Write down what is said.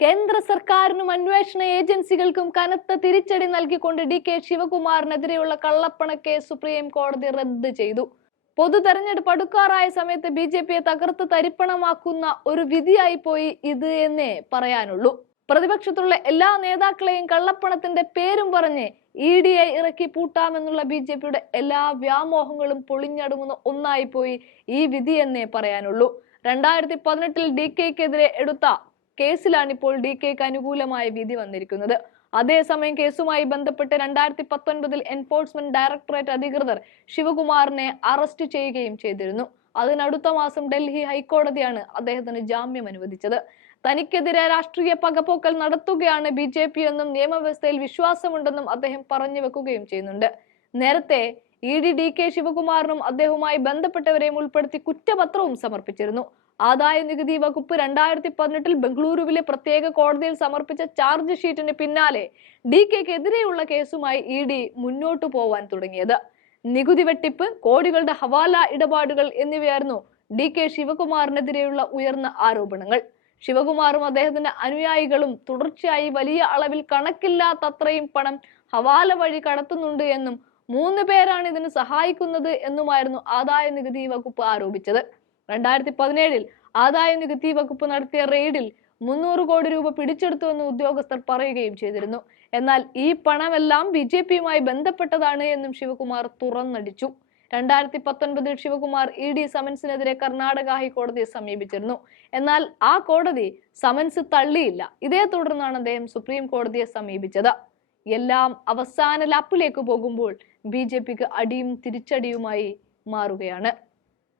കേന്ദ്ര സർക്കാരിനും അന്വേഷണ ഏജൻസികൾക്കും കനത്ത തിരിച്ചടി നൽകിക്കൊണ്ട് ഡി കെ ശിവകുമാറിനെതിരെയുള്ള കള്ളപ്പണ കേസ് സുപ്രീം കോടതി റദ്ദ് ചെയ്തു. പൊതു തെരഞ്ഞെടുപ്പ് അടുക്കാറായ സമയത്ത് ബി ജെ പിയെ തകർത്ത് തരിപ്പണമാക്കുന്ന ഒരു വിധിയായി പോയി ഇത് എന്നേ പറയാനുള്ളൂ. പ്രതിപക്ഷത്തുള്ള എല്ലാ നേതാക്കളെയും കള്ളപ്പണത്തിന്റെ പേരും പറഞ്ഞ് ഇ ഡി ഐ ഇറക്കി പൂട്ടാമെന്നുള്ള ബി ജെ പിയുടെ എല്ലാ വ്യാമോഹങ്ങളും പൊളിഞ്ഞടുങ്ങുന്ന ഒന്നായി പോയി ഈ വിധി എന്നേ പറയാനുള്ളൂ. രണ്ടായിരത്തി പതിനെട്ടിൽ ഡി കെക്കെതിരെ എടുത്ത കേസിലാണ് ഇപ്പോൾ ഡി കെക്ക് അനുകൂലമായ വിധി വന്നിരിക്കുന്നത്. അതേസമയം കേസുമായി ബന്ധപ്പെട്ട് രണ്ടായിരത്തി പത്തൊൻപതിൽ എൻഫോഴ്സ്മെന്റ് ഡയറക്ടറേറ്റ് അധികൃതർ ശിവകുമാറിനെ അറസ്റ്റ് ചെയ്യുകയും ചെയ്തിരുന്നു. അതിനടുത്ത മാസം ഡൽഹി ഹൈക്കോടതിയാണ് അദ്ദേഹത്തിന് ജാമ്യം അനുവദിച്ചത്. തനിക്കെതിരെ രാഷ്ട്രീയ പകപോക്കൽ നടത്തുകയാണ് ബി ജെ പി എന്നും നിയമവ്യവസ്ഥയിൽ വിശ്വാസമുണ്ടെന്നും അദ്ദേഹം പറഞ്ഞു വെക്കുകയും ചെയ്യുന്നുണ്ട്. നേരത്തെ ഇ ഡി ഡി കെ ശിവകുമാറിനും അദ്ദേഹവുമായി ബന്ധപ്പെട്ടവരെയും ഉൾപ്പെടുത്തി കുറ്റപത്രവും സമർപ്പിച്ചിരുന്നു. ആദായ നികുതി വകുപ്പ് രണ്ടായിരത്തി പതിനെട്ടിൽ ബംഗളൂരുവിലെ പ്രത്യേക കോടതിയിൽ സമർപ്പിച്ച ചാർജ് ഷീറ്റിന് പിന്നാലെ ഡി കെക്കെതിരെയുള്ള കേസുമായി ഇ ഡി മുന്നോട്ടു പോവാൻ തുടങ്ങിയത്. നികുതി വെട്ടിപ്പ് കോടികളുടെ ഹവാല ഇടപാടുകൾ എന്നിവയായിരുന്നു ഡി കെ ശിവകുമാറിനെതിരെയുള്ള ഉയർന്ന ആരോപണങ്ങൾ. ശിവകുമാറും അദ്ദേഹത്തിന്റെ അനുയായികളും തുടർച്ചയായി വലിയ അളവിൽ കണക്കില്ലാത്തത്രയും പണം ഹവാല വഴി കടത്തുന്നുണ്ട് എന്നും മൂന്ന് പേരാണ് ഇതിന് സഹായിക്കുന്നത് എന്നുമായിരുന്നു ആദായ നികുതി വകുപ്പ് ആരോപിച്ചത്. രണ്ടായിരത്തി പതിനേഴിൽ ആദായ നികുതി വകുപ്പ് നടത്തിയ റെയ്ഡിൽ മുന്നൂറ് കോടി രൂപ പിടിച്ചെടുത്തു എന്ന് ഉദ്യോഗസ്ഥർ പറയുകയും ചെയ്തിരുന്നു. എന്നാൽ ഈ പണമെല്ലാം ബി ജെ പിയുമായി ബന്ധപ്പെട്ടതാണ് എന്നും ശിവകുമാർ തുറന്നടിച്ചു. രണ്ടായിരത്തി പത്തൊൻപതിൽ ശിവകുമാർ ഇ ഡി സമൻസിനെതിരെ കർണാടക ഹൈക്കോടതിയെ സമീപിച്ചിരുന്നു. എന്നാൽ ആ കോടതി സമൻസ് തള്ളിയില്ല. ഇതേ തുടർന്നാണ് അദ്ദേഹം സുപ്രീം കോടതിയെ സമീപിച്ചത്. എല്ലാം അവസാന ലാപ്പിലേക്ക് പോകുമ്പോൾ ബി ജെ പിക്ക് അടിയും തിരിച്ചടിയുമായി മാറുകയാണ്.